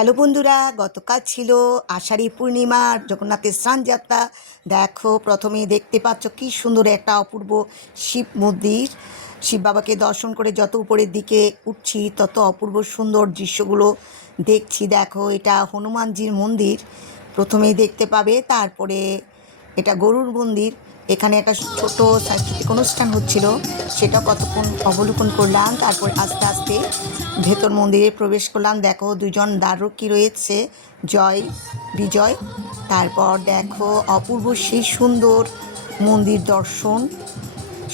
Hello বন্ধুরা, গতকাল ছিল আষাঢ়ী পূর্ণিমা, জগন্নাথের স্নানযাত্রা। দেখো, প্রথমেই দেখতে পাচ্ছ কি সুন্দর একটা অপূর্ব শিব মন্দির। শিব বাবাকে দর্শন করে যত উপরের দিকে উঠছি তত অপূর্ব সুন্দর দৃশ্যগুলো দেখছি। দেখো, এটা হনুমানজির মন্দির প্রথমেই দেখতে পাবে। তারপরে এটা গরুর মন্দির। এখানে একটা ছোট সাংস্কৃতিক অনুষ্ঠান হচ্ছিল, সেটা কতক্ষণ অবলোকন করলাম। তারপর আস্তে আস্তে ভেতর মন্দিরে প্রবেশ করলাম। দেখো, দুজন দ্বাররক্ষী রয়েছে, জয় বিজয়। তারপর দেখো অপূর্ব সেই সুন্দর মন্দির দর্শন,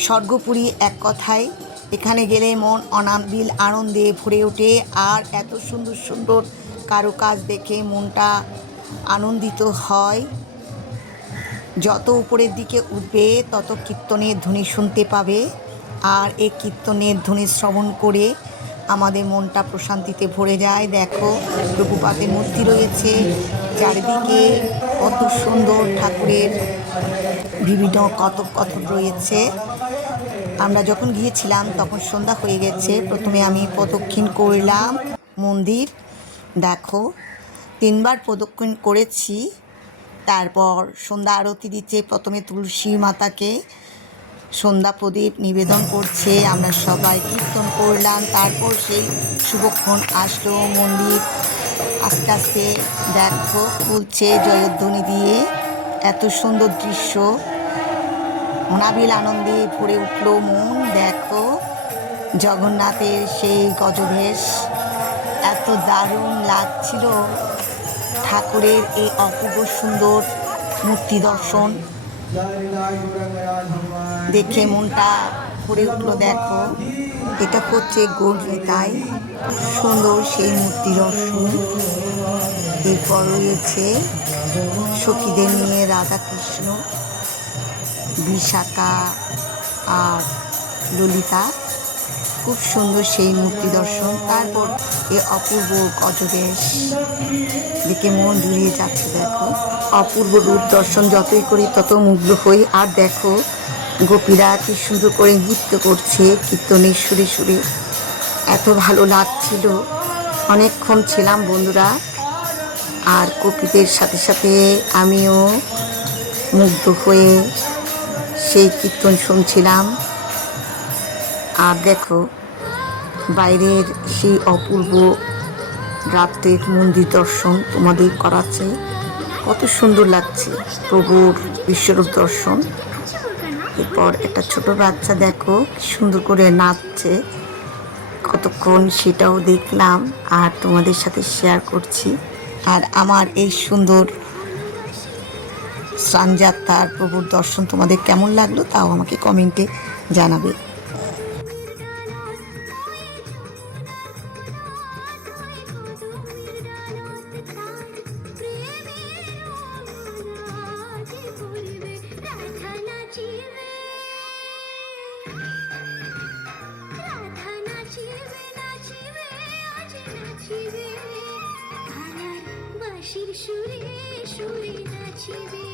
স্বর্গপুরী এক কথায়। এখানে গেলে মন অনাবিল আনন্দে ভরে ওঠে। আর এত সুন্দর সুন্দর কারুকাজ দেখে মনটা আনন্দিত হয়। যত উপরের দিকে উঠবে তত কীর্তনের ধ্বনি শুনতে পাবে। আর এই কীর্তনের ধ্বনি শ্রবণ করে আমাদের মনটা প্রশান্তিতে ভরে যায়। দেখো, প্রভুপাদের মূর্তি রয়েছে চারিদিকে, কত সুন্দর ঠাকুরের বিভিন্ন কতক কথন রয়েছে। আমরা যখন গিয়েছিলাম তখন সন্ধ্যা হয়ে গেছে। প্রথমে আমি প্রদক্ষিণ করলাম মন্দির। দেখো, 3বার প্রদক্ষিণ করেছি। তারপর সন্ধ্যা আরতি দিচ্ছে। প্রথমে তুলসী মাতাকে সন্ধ্যা প্রদীপ নিবেদন করছে, আমরা সবাই কীর্তন করলাম। তারপর সেই শুভক্ষণ আসলো। মন্দির আস্তে আস্তে দেখো খুলছে জয়ধ্বনি দিয়ে। এত সুন্দর দৃশ্য, অনাবিল আনন্দে ভরে উঠল মন। দেখো, জগন্নাথের সেই গজবেশ এত দারুণ লাগছিল। ঠাকুরের এই অপূর্ব সুন্দর মূর্তি দর্শন দেখে মনটা ভরে উঠল। দেখো, এটা হচ্ছে গৌরনীতাই, সুন্দর সেই মূর্তি দর্শন। এরপর রয়েছে সখীদের নিয়ে রাধাকৃষ্ণ, বিশাখা আর ললিতা, খুব সুন্দর সেই মূর্তি দর্শন। তারপর এ অপূর্ব গজবেশ দেখে মন জুড়িয়ে যাচ্ছে। দেখো, অপূর্ব রূপ দর্শন যতই করি তত মুগ্ধ হই। আর দেখো, গোপীরা কি সুন্দর করে নৃত্য করছে কীর্তনের সুরে সুরে, এত ভালো লাগছিল। অনেকক্ষণ ছিলাম বন্ধুরা, আর গোপীদের সাথে সাথে আমিও মুগ্ধ হয়ে সেই কীর্তন শুনছিলাম। আর দেখো, বাইরের সেই অপূর্ব রাত্রের মন্দির দর্শন তোমাদের করাচ্ছে, কত সুন্দর লাগছে প্রভুর বিশ্বরূপ দর্শন। এরপর একটা ছোট বাচ্চা দেখো সুন্দর করে নাচছে কতক্ষণ, সেটাও দেখলাম আর তোমাদের সাথে শেয়ার করছি। আর আমার এই সুন্দর স্নানযাত্রার প্রভুর দর্শন তোমাদের কেমন লাগলো তাও আমাকে কমেন্টে জানাবে। সুরে সুরে নাচিবে।